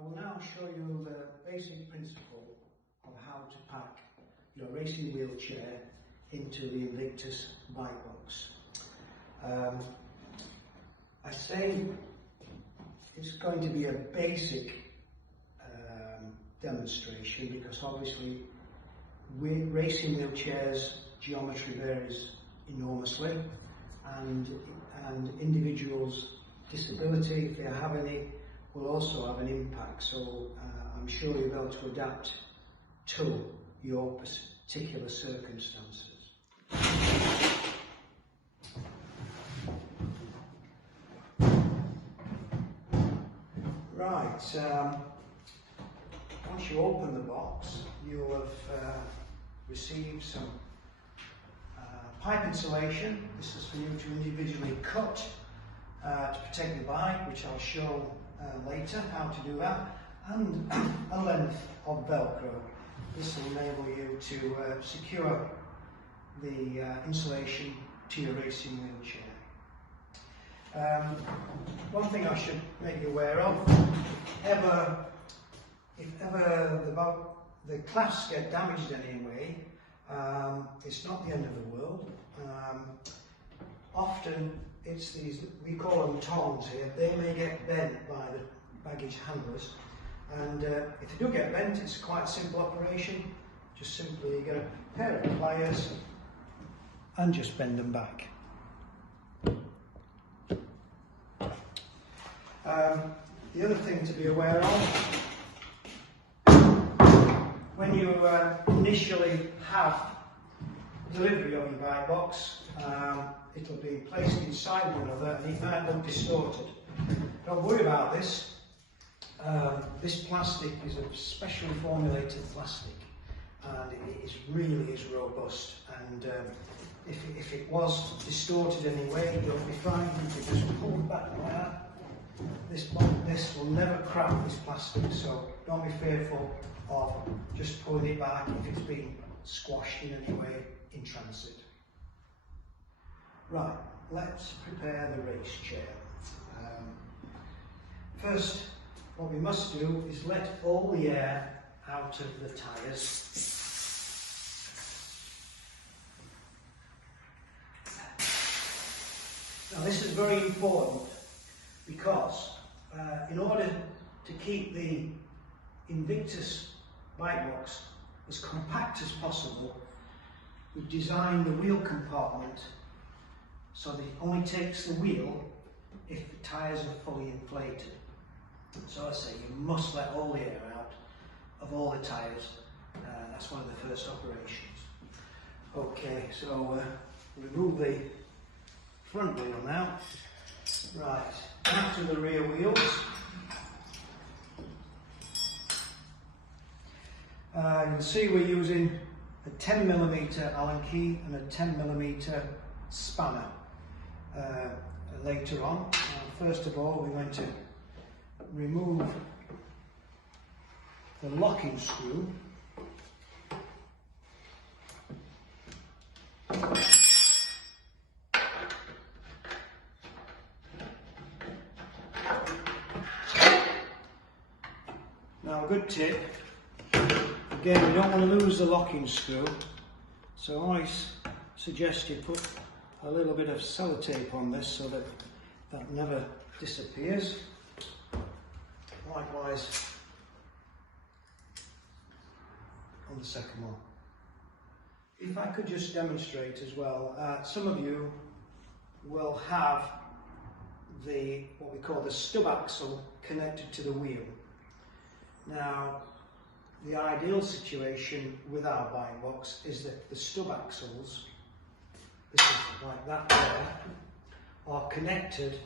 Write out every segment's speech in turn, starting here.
I will now show you the basic principle of how to pack your racing wheelchair into the INVICTUS Bikebox. I say it's going to be a basic demonstration because obviously racing wheelchairs geometry varies enormously, and individuals' disability, if they have any, will also have an impact. So I'm sure you'll be able to adapt to your particular circumstances. Right, once you open the box, you'll have received some pipe insulation. This is for you to individually cut to protect the bike, which I'll show later how to do that, and a length of Velcro. This will enable you to secure the insulation to your racing wheelchair. One thing I should make you aware of, if ever the clasps get damaged in any way, it's not the end of the world. Often it's these, we call them tongs here, they may get bent by the baggage handlers, and if they do get bent, it's quite a simple operation. Just simply you get a pair of pliers and just bend them back. The other thing to be aware of, when you initially have delivery of your bike box, it'll be placed inside one another and it might look distorted. Don't worry about this. This plastic is a specially formulated plastic, and it really is robust, and if it was distorted in any way, don't be frightened. If you just pull it back like that, this will never crack this plastic, so don't be fearful of just pulling it back if it's been squashed in any way in transit. Right, let's prepare the race chair. First, what we must do is let all the air out of the tyres. Now this is very important because in order to keep the INVICTUS Bikebox as compact as possible, we've designed the wheel compartment so that it only takes the wheel if the tyres are fully inflated. So I say you must let all the air out of all the tyres. That's one of the first operations. Okay, so remove the front wheel now. Right, back to the rear wheels. You'll see we're using a 10mm Allen key and a 10mm spanner later on. First of all, we're going to remove the locking screw. Now a good tip, again, you don't want to lose the locking screw, so I suggest you put a little bit of sellotape on this so that that never disappears. Likewise on the second one. If I could just demonstrate as well, some of you will have what we call the stub axle connected to the wheel. Now, the ideal situation with our bike box is that the stub axles, this is like that there, are connected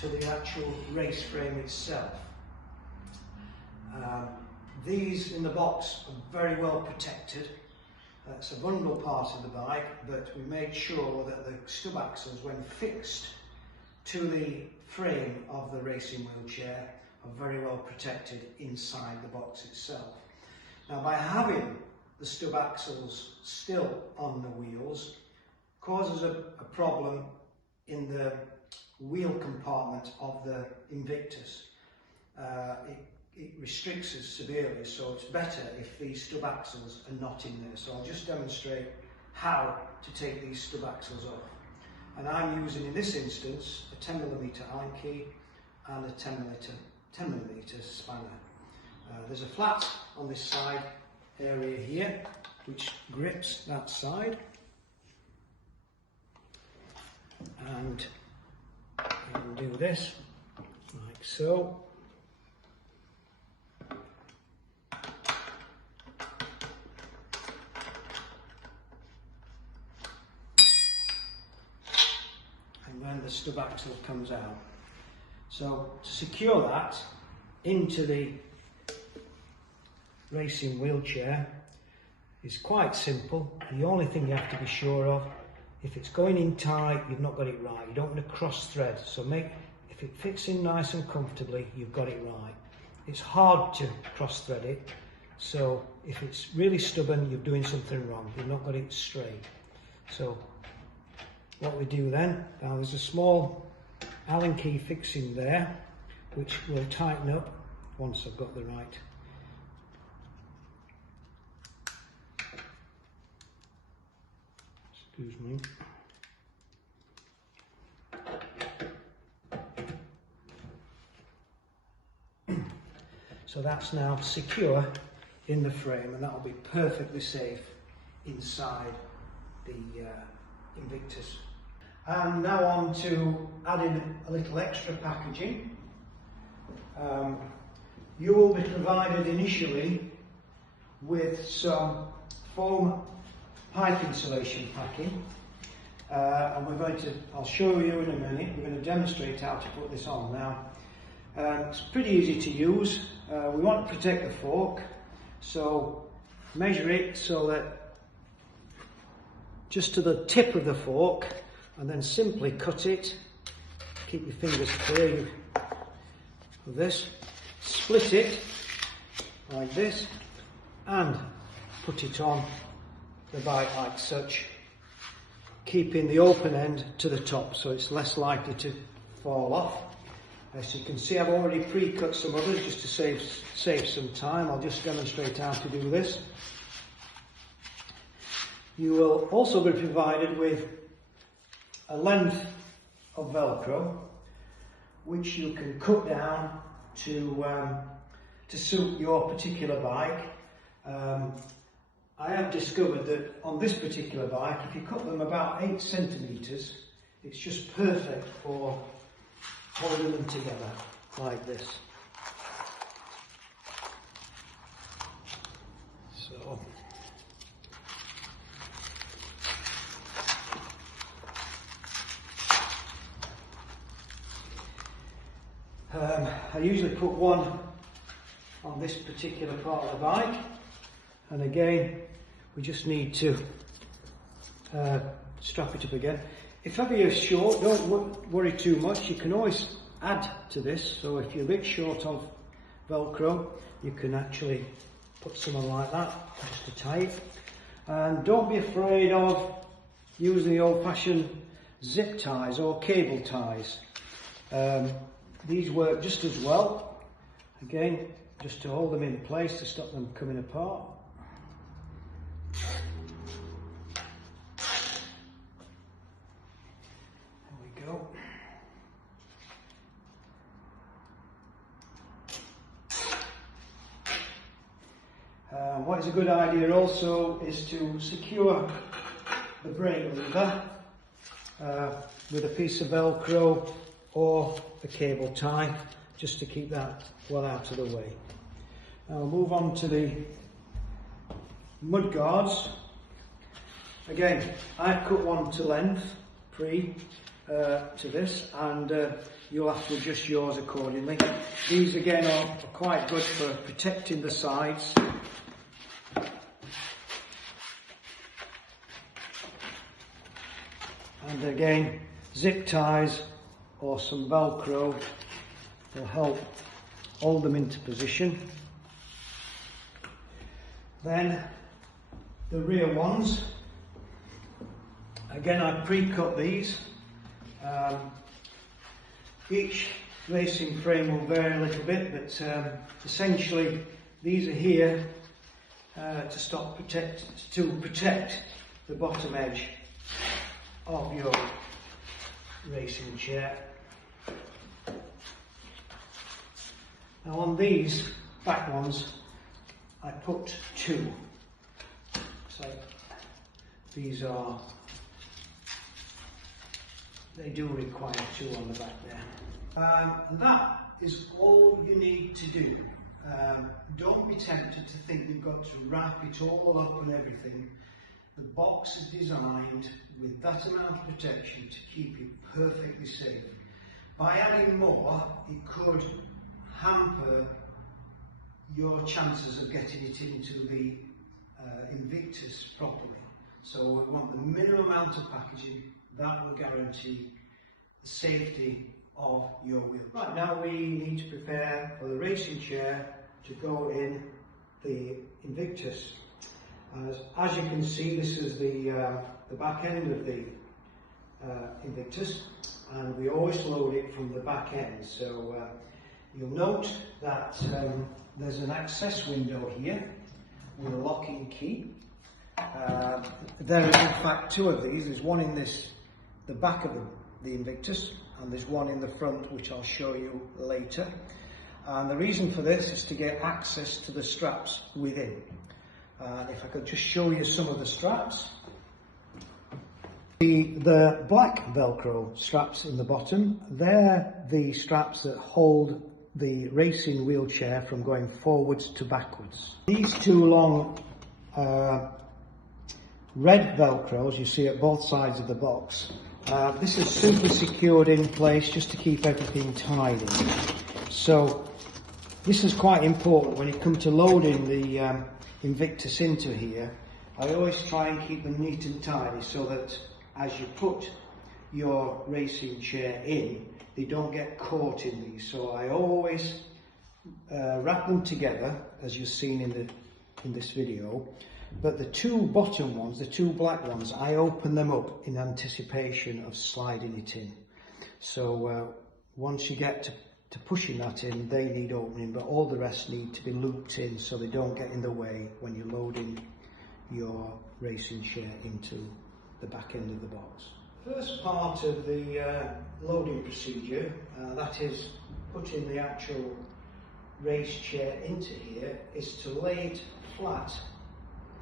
to the actual race frame itself. These in the box are very well protected. It's a vulnerable part of the bike, but we made sure that the stub axles, when fixed to the frame of the racing wheelchair, are very well protected inside the box itself. Now, by having the stub axles still on the wheels, causes a problem in the wheel compartment of the INVICTUS. It it restricts us severely, so it's better if these stub axles are not in there. So I'll just demonstrate how to take these stub axles off. And I'm using, in this instance, a 10mm Allen key and a 10mm spanner. There's a flat on this side area here which grips that side, and you can do this like so. And then the stub axle comes out. So to secure that into the racing wheelchair is quite simple. The only thing you have to be sure of, if it's going in tight, you've not got it right. You don't want to cross thread, so if it fits in nice and comfortably, you've got it right. It's hard to cross thread it, so if it's really stubborn, you're doing something wrong. You've not got it straight. So what we do then, now there's a small Allen key fixing there, which will tighten up once I've got the right. Excuse me. So that's now secure in the frame, and that will be perfectly safe inside the Invictus. And now on to adding a little extra packaging. You will be provided initially with some foam pipe insulation packing, and I'll show you in a minute. We're going to demonstrate how to put this on. Now, it's pretty easy to use. We want to protect the fork, so measure it so that just to the tip of the fork, and then simply cut it. Keep your fingers clear of this. Split it like this and put it on the bike like such, keeping the open end to the top so it's less likely to fall off. As you can see, I've already pre-cut some others just to save some time. I'll just demonstrate how to do this. You will also be provided with a length of Velcro which you can cut down to suit your particular bike. I have discovered that on this particular bike, if you cut them about 8 centimetres, it's just perfect for holding them together like this. So I usually put one on this particular part of the bike, and again we just need to strap it up again. If ever you're short, don't worry too much. You can always add to this, so if you're a bit short of Velcro, you can actually put someone like that just to tie it. And don't be afraid of using the old-fashioned zip ties or cable ties. These work just as well. Again, just to hold them in place to stop them coming apart. There we go. What is a good idea also is to secure the brake lever with a piece of Velcro or a cable tie, just to keep that well out of the way. Now we'll move on to the mud guards. Again, I've cut one to length to this, and you'll have to adjust yours accordingly. These again are quite good for protecting the sides. And again, zip ties or some Velcro will help hold them into position. Then the rear ones, again I pre-cut these. Each racing frame will vary a little bit, but essentially these are here to protect the bottom edge of your racing chair. Now on these back ones I put two, so they do require two on the back there. And that is all you need to do. Don't be tempted to think you've got to wrap it all up and everything. The box is designed with that amount of protection to keep you perfectly safe. By adding more, it could hamper your chances of getting it into the INVICTUS properly. So we want the minimum amount of packaging that will guarantee the safety of your wheel. Right, now we need to prepare for the racing chair to go in the INVICTUS. As you can see, this is the back end of the INVICTUS, and we always load it from the back end. So you'll note that there's an access window here with a locking key. There are in fact two of these. There's one in the back of the INVICTUS, and there's one in the front, which I'll show you later. And the reason for this is to get access to the straps within. If I could just show you some of the straps. The black Velcro straps in the bottom, they're the straps that hold the racing wheelchair from going forwards to backwards. These two long red Velcros you see at both sides of the box, this is super secured in place just to keep everything tidy. So this is quite important when you come to loading the INVICTUS into here. I always try and keep them neat and tidy so that as you put your racing chair in, they don't get caught in these. So I always wrap them together, as you've seen in this video. But the two bottom ones, the two black ones, I open them up in anticipation of sliding it in. So once you get to pushing that in, they need opening, but all the rest need to be looped in so they don't get in the way when you're loading your racing chair into the back end of the box. First part of the loading procedure, that is putting the actual race chair into here, is to lay it flat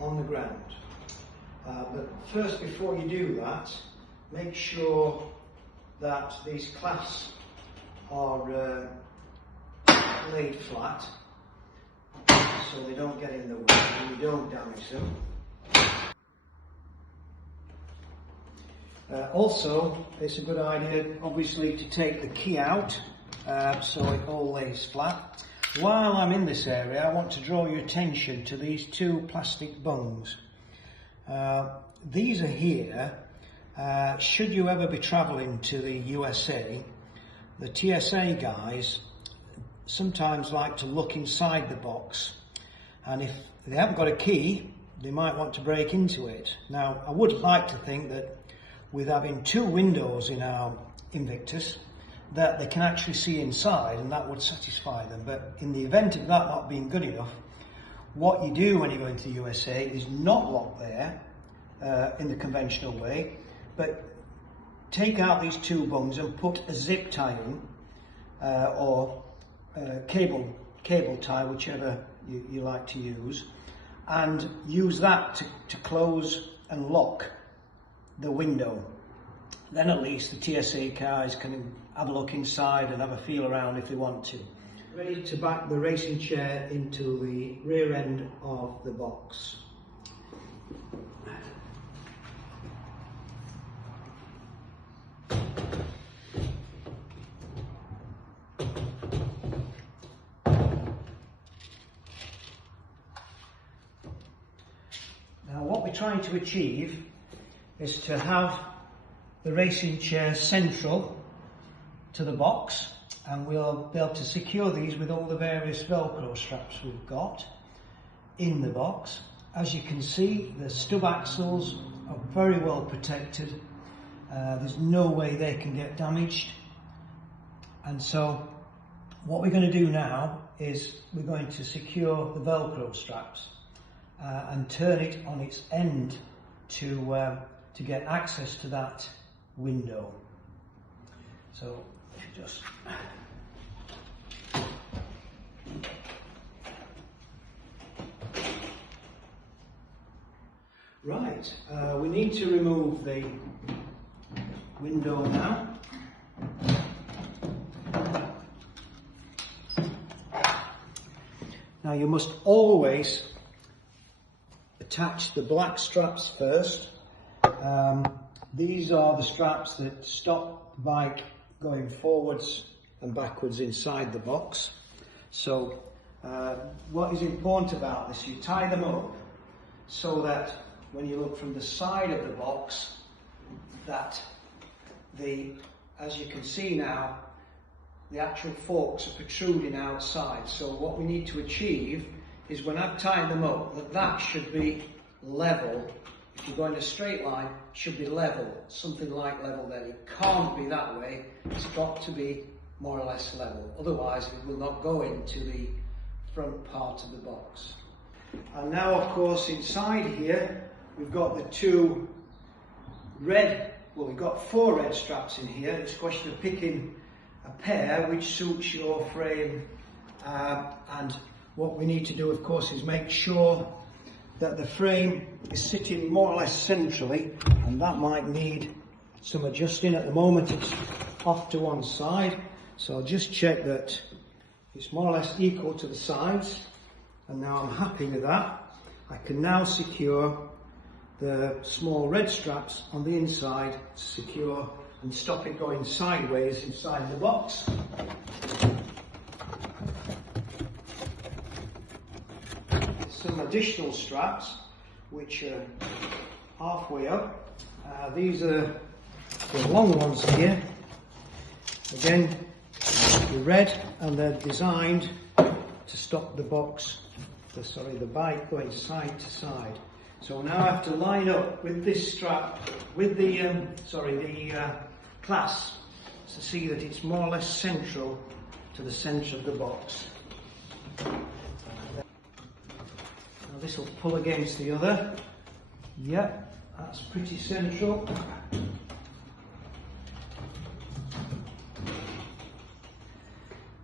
on the ground. But first, before you do that, make sure that these clasps are laid flat so they don't get in the way and you don't damage them. Also, it's a good idea, obviously, to take the key out so it all lays flat. While I'm in this area, I want to draw your attention to these two plastic bungs. These are here. Should you ever be travelling to the USA, the TSA guys sometimes like to look inside the box, and if they haven't got a key, they might want to break into it. Now, I would like to think that with having two windows in our INVICTUS, that they can actually see inside, and that would satisfy them. But in the event of that not being good enough, what you do when you go into the USA is not lock there in the conventional way, but take out these two bungs and put a zip tie in, or cable tie, whichever you like to use, and use that to close and lock the window. Then at least the TSA guys can have a look inside and have a feel around if they want to. Ready to back the racing chair into the rear end of the box. Now, what we're trying to achieve is to have the racing chair central to the box, and we'll be able to secure these with all the various Velcro straps we've got in the box. As you can see, the stub axles are very well protected. There's no way they can get damaged. And so what we're going to do now is we're going to secure the Velcro straps and turn it on its end to get access to that window. So just right, we need to remove the window now. Now you must always attach the black straps first. These are the straps that stop the bike going forwards and backwards inside the box. So what is important about this, you tie them up so that when you look from the side of the box, that as you can see now, the actual forks are protruding outside. So what we need to achieve is, when I've tied them up, that should be level. If you're going a straight line, it should be level, something like level there. It can't be that way, it's got to be more or less level. Otherwise it will not go into the front part of the box. And now, of course, inside here we've got the two red, well, we've got 4 red straps in here. It's a question of picking a pair which suits your frame, and what we need to do, of course, is make sure that the frame is sitting more or less centrally, and that might need some adjusting. At the moment it's off to one side, so I'll just check that it's more or less equal to the sides, and now I'm happy with that. I can now secure the small red straps on the inside to secure and stop it going sideways inside the box. Some additional straps which are halfway up. These are the long ones here. Again, they're red, and they're designed to stop the the bike going side to side. So now I have to line up with this strap, with the clasp, to see that it's more or less central to the centre of the box. Now this will pull against the other. Yep, that's pretty central.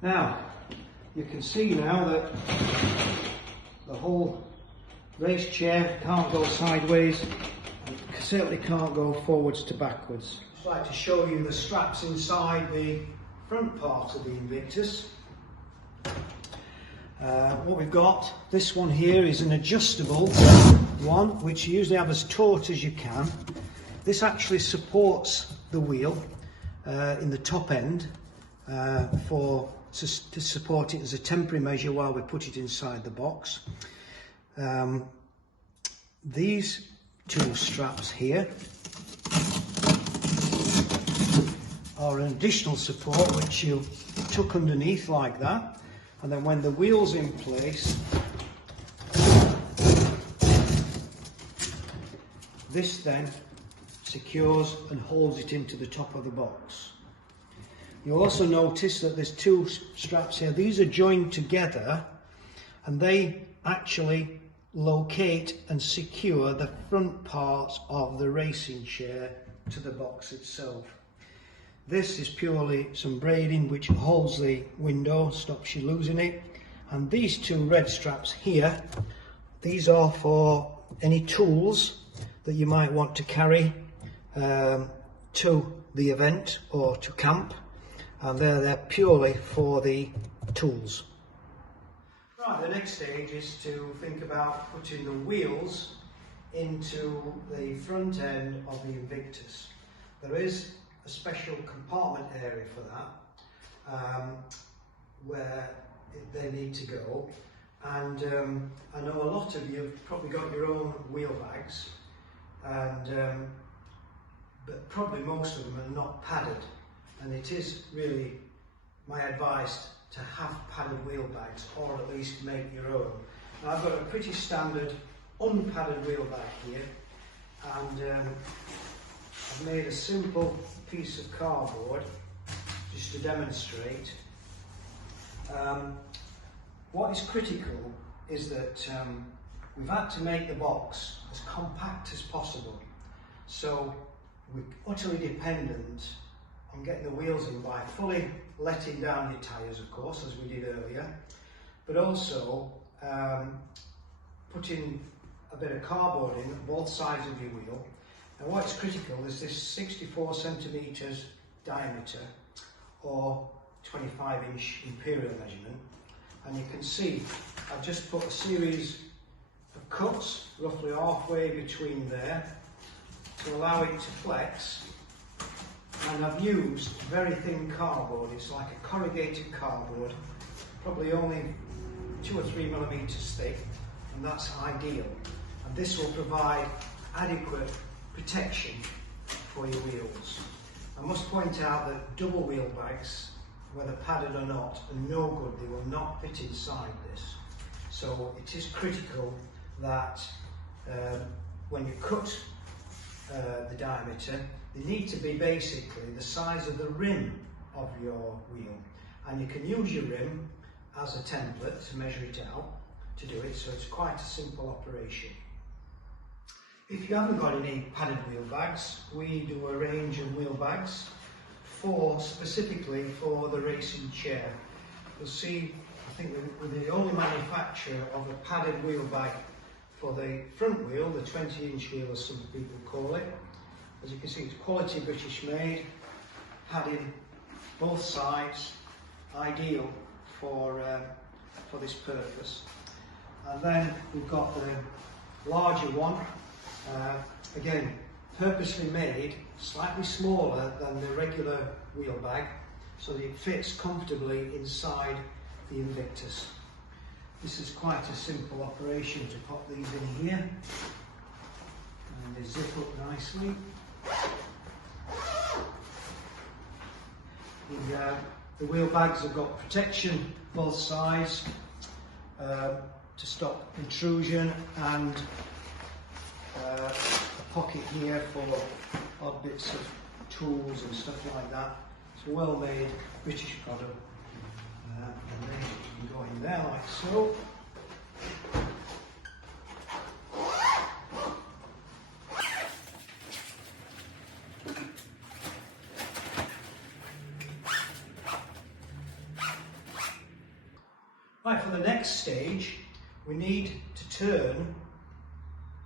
Now, you can see now that the whole race chair can't go sideways, and certainly can't go forwards to backwards. I'd like to show you the straps inside the front part of the Invictus. What we've got, this one here is an adjustable one, which you usually have as taut as you can. This actually supports the wheel in the top end to support it as a temporary measure while we put it inside the box. These two straps here are an additional support which you tuck underneath like that, and then when the wheel's in place, this then secures and holds it into the top of the box. You'll also notice that there's two straps here. These are joined together, and they actually locate and secure the front parts of the racing chair to the box itself. This is purely some braiding which holds the window, stops you losing it. And these two red straps here, these are for any tools that you might want to carry to the event or to camp, and they're purely for the tools. Right, the next stage is to think about putting the wheels into the front end of the Invictus. There is a special compartment area for that, where they need to go, and I know a lot of you have probably got your own wheel bags, and but probably most of them are not padded, and it is really my advice to have padded wheel bags, or at least make your own. Now, I've got a pretty standard unpadded wheel bag here, and I've made a simple piece of cardboard just to demonstrate. What is critical is that we've had to make the box as compact as possible. So we're utterly dependent on getting the wheels in by fully letting down the tyres, of course, as we did earlier, but also putting a bit of cardboard in at both sides of your wheel. And what's critical is this 64 centimetres diameter or 25-inch imperial measurement. And you can see I've just put a series of cuts roughly halfway between there to allow it to flex. And I've used very thin cardboard. It's like a corrugated cardboard, probably only 2 or 3 millimetres thick, and that's ideal. And this will provide adequate protection for your wheels. I must point out that double wheel bags, whether padded or not, are no good. They will not fit inside this. So it is critical that when you cut the diameter, they need to be basically the size of the rim of your wheel. And you can use your rim as a template to measure it out to do it, so it's quite a simple operation. If you haven't got any padded wheel bags, we do a range of wheel bags specifically for the racing chair. You'll see, I think we're the only manufacturer of a padded wheel bag for the front wheel, the 20-inch wheel as some people call it. As you can see, it's quality British made, padding both sides, ideal for this purpose. And then we've got the larger one, again purposely made, slightly smaller than the regular wheel bag, so that it fits comfortably inside the INVICTUS. This is quite a simple operation to pop these in here, and they zip up nicely. The wheel bags have got protection both sides to stop intrusion, and a pocket here for odd bits of tools and stuff like that. It's a well-made British product, and they can go in there like so. Right, for the next stage, we need to turn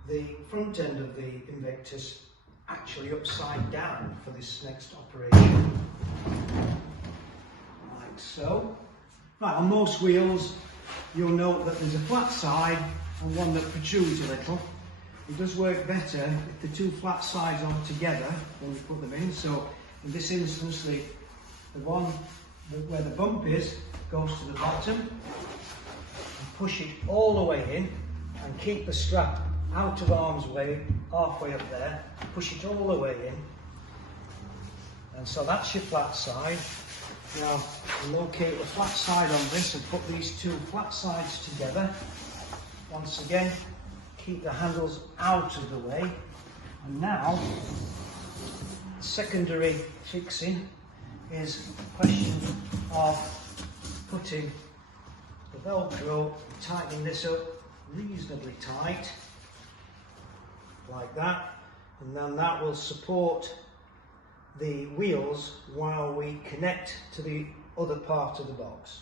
the front end of the INVICTUS actually upside down for this next operation, like so. Right, on most wheels you'll note that there's a flat side and one that protrudes a little. It does work better if the two flat sides are together when you put them in. So in this instance, the one where the bump is goes to the bottom, and push it all the way in and keep the strap out of arm's way, halfway up there, push it all the way in. And so that's your flat side. Now locate the flat side on this and put these two flat sides together. Once again, keep the handles out of the way. And now, secondary fixing is a question of putting the Velcro, tightening this up reasonably tight, like that, and then that will support the wheels while we connect to the other part of the box.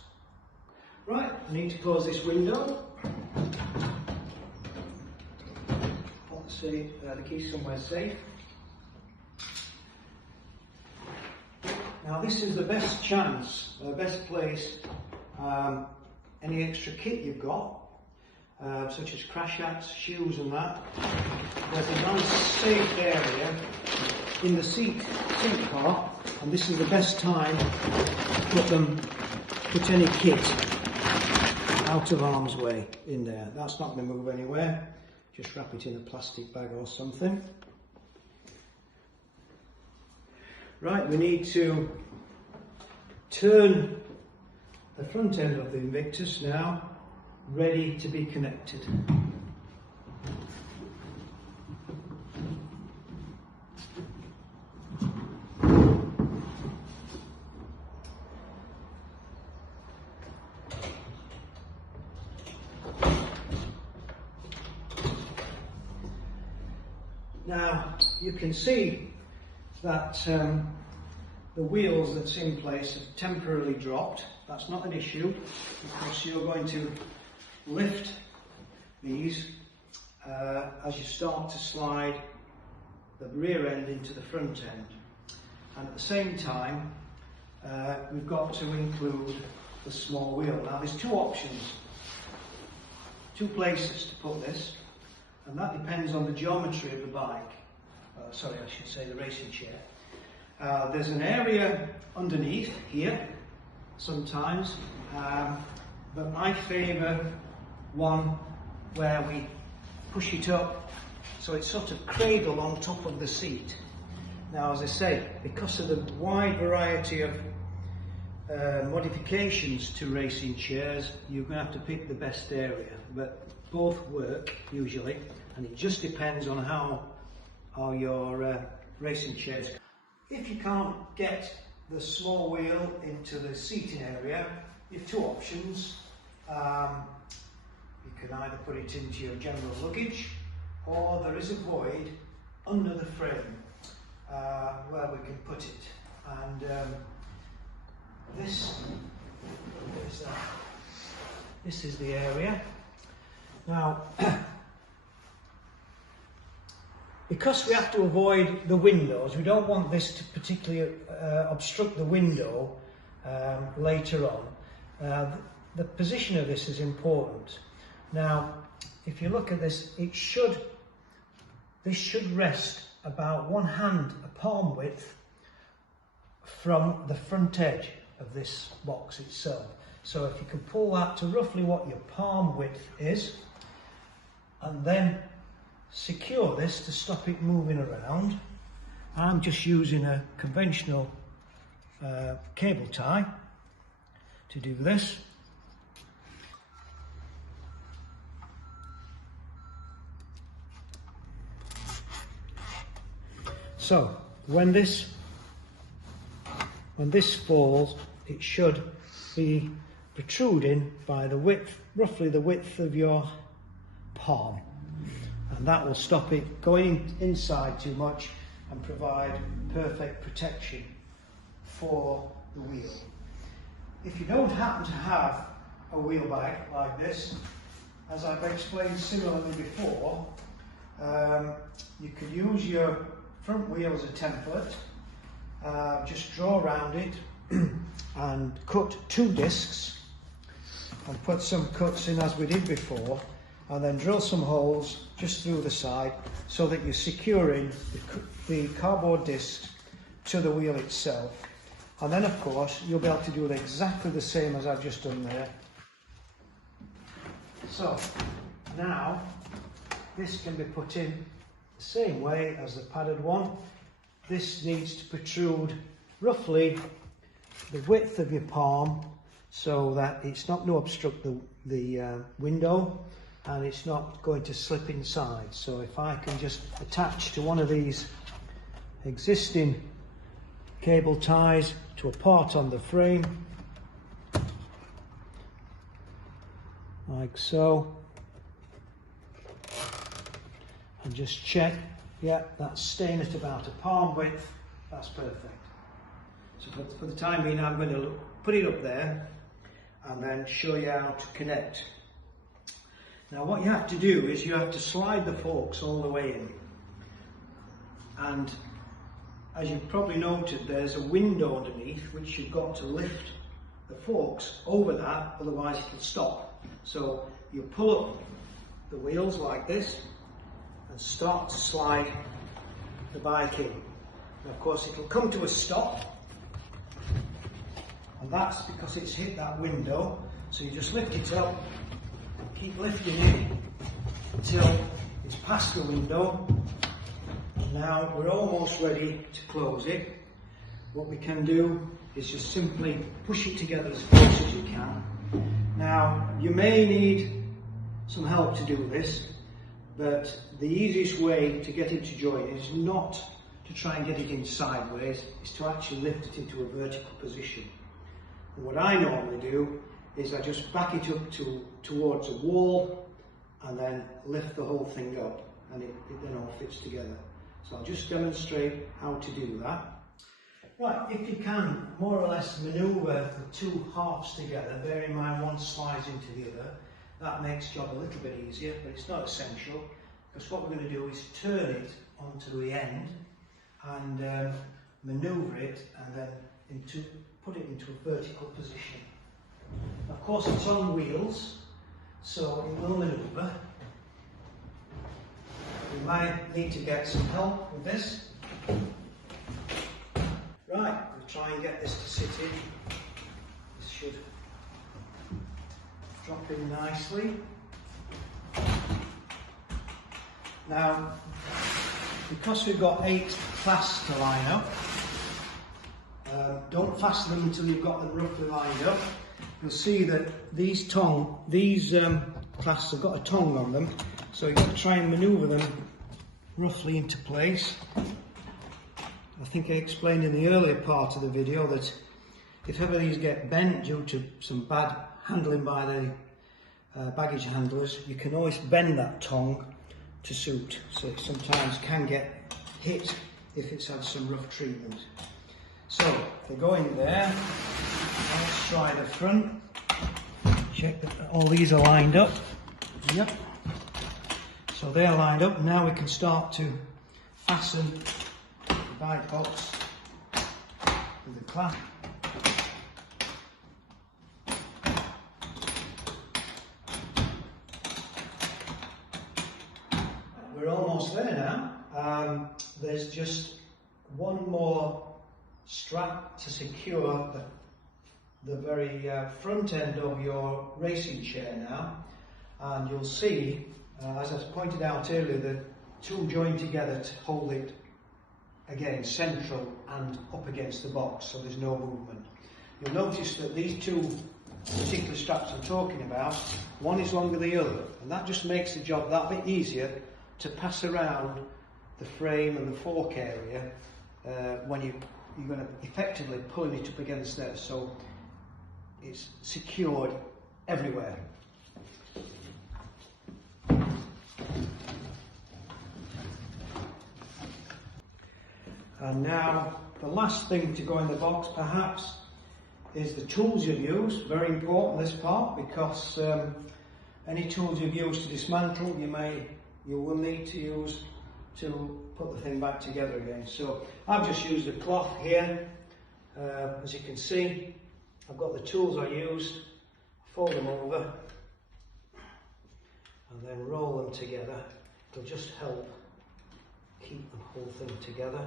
Right, I need to close this window. Let's see, the key's somewhere safe. Now this is the best chance, best place, any extra kit you've got, such as crash hats, shoes and that. There's a nice safe area in the seat car, and this is the best time to put any kit out of harm's way in there. That's not going to move anywhere. Just wrap it in a plastic bag or something. Right, we need to turn the front end of the INVICTUS now, ready to be connected. Now you can see that the wheels that's in place have temporarily dropped. That's not an issue because you're going to lift these as you start to slide the rear end into the front end. And at the same time, we've got to include the small wheel. Now there's two options, two places to put this, and that depends on the geometry of the bike. Sorry, I should say the racing chair. There's an area underneath here sometimes, but I favour one where we push it up so it's sort of cradle on top of the seat. Now, as I say, because of the wide variety of modifications to racing chairs, you're going to have to pick the best area, but both work usually, and it just depends on how your racing chairs. If you can't get the small wheel into the seating area, you have two options. You can either put it into your general luggage, or there is a void under the frame where we can put it. And this is the area. Now, because we have to avoid the windows, we don't want this to particularly obstruct the window later on. The position of this is important. Now, if you look at this, this should rest about one hand, a palm width, from the front edge of this box itself. So if you can pull that to roughly what your palm width is, and then secure this to stop it moving around. I'm just using a conventional cable tie to do this. So when this falls, it should be protruding by the width, roughly the width of your palm, and that will stop it going inside too much and provide perfect protection for the wheel. If you don't happen to have a wheel bike like this, as I've explained similarly before, you could use your front wheel as a template, just draw around it and cut two discs and put some cuts in as we did before, and then drill some holes just through the side so that you're securing the cardboard discs to the wheel itself. And then of course you'll be able to do exactly the same as I've just done there. So now this can be put in the same way as the padded one. This needs to protrude roughly the width of your palm so that it's not going to obstruct the window, and it's not going to slip inside. So if I can just attach to one of these existing cable ties to a part on the frame, like so, and just check, yeah, that's staying at about a palm width, that's perfect. So for the time being, I'm going to put it up there and then show you how to connect. Now what you have to do is you have to slide the forks all the way in, and as you've probably noted, there's a window underneath which you've got to lift the forks over that, otherwise it will stop. So you pull up the wheels like this and start to slide the bike in. And of course it'll come to a stop, and that's because it's hit that window. So you just lift it up, keep lifting it until it's past the window. And now we're almost ready to close it. What we can do is just simply push it together as close as you can. Now you may need some help to do this, but the easiest way to get it to join is not to try and get it in sideways, is to actually lift it into a vertical position. And what I normally do is I just back it up towards a wall and then lift the whole thing up, and it then all fits together. So I'll just demonstrate how to do that. Right, if you can more or less manoeuvre the two halves together, bear in mind one slides into the other, that makes the job a little bit easier, but it's not essential, because what we're going to do is turn it onto the end and manoeuvre it and then put it into a vertical position. Of course it's on wheels, so it will manoeuvre. We might need to get some help with this. Right, we'll try and get this to sit in. This should drop in nicely. Now, because we've got 8 clasps to line up, don't fasten them until you've got them roughly lined up. You'll see that these clasps have got a tongue on them, so you've got to try and manoeuvre them roughly into place. I think I explained in the earlier part of the video that if ever these get bent due to some bad handling by the baggage handlers, you can always bend that tongue to suit, so it sometimes can get hit if it's had some rough treatment. So they're going there. Let's try the front. Check that all these are lined up. Yep. So they're lined up. Now we can start to fasten the bike box with the clasp. We're almost there now. There's just one more strap to secure the very front end of your racing chair now, and you'll see, as I pointed out earlier, the two join together to hold it again central and up against the box, so there's no movement. You'll notice that these two particular straps I'm talking about, one is longer than the other, and that just makes the job that bit easier to pass around the frame and the fork area when you're going to effectively pulling it up against there, so it's secured everywhere. And now the last thing to go in the box perhaps is the tools you've used. Very important, this part, because any tools you've used to dismantle you will need to use to put the thing back together again. So I've just used a cloth here. As you can see, I've got the tools I used, fold them over and then roll them together. It'll just help keep the whole thing together.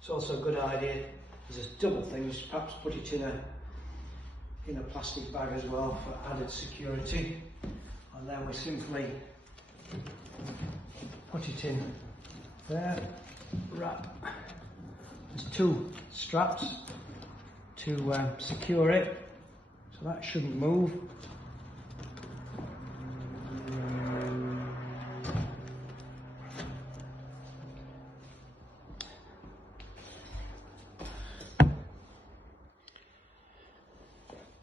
It's also a good idea, there's a double thing, just perhaps put it in a plastic bag as well for added security. And then we simply put it in there, wrap. There's 2 straps to secure it, so that shouldn't move.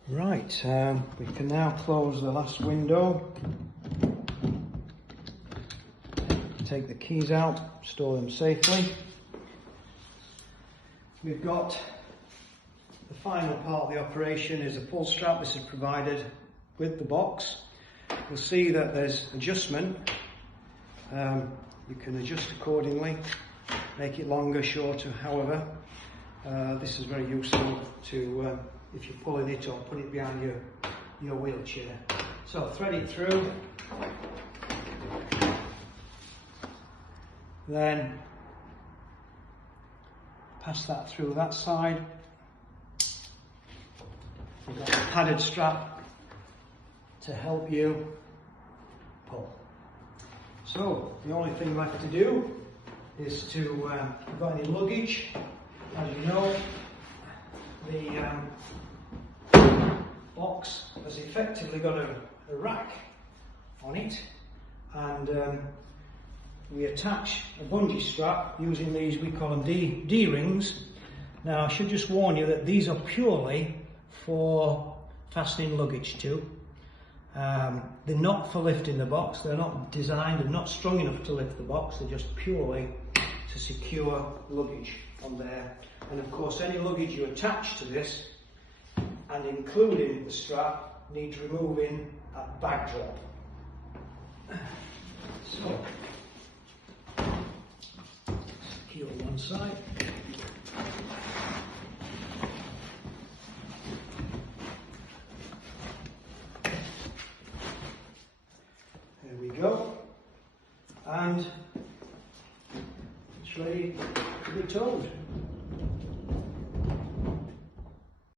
Right, we can now close the last window. Take the keys out, store them safely. We've got the final part of the operation is a pull strap. This is provided with the box. You'll see that there's adjustment. You can adjust accordingly, make it longer, shorter, however. This is very useful to if you're pulling it or put it behind your wheelchair. So thread it through, then pass that through that side. We've got a padded strap to help you pull. So the only thing left to do is to, if you've got any luggage, as you know, the box has effectively got a rack on it, and we attach a bungee strap using these, we call them D-rings. Now I should just warn you that these are purely for fastening luggage to. They're not for lifting the box, they're not designed and not strong enough to lift the box, they're just purely to secure luggage on there. And of course any luggage you attach to this, and including the strap, needs removing at bag drop. So, secure one side. There we go. And it's ready to be towed.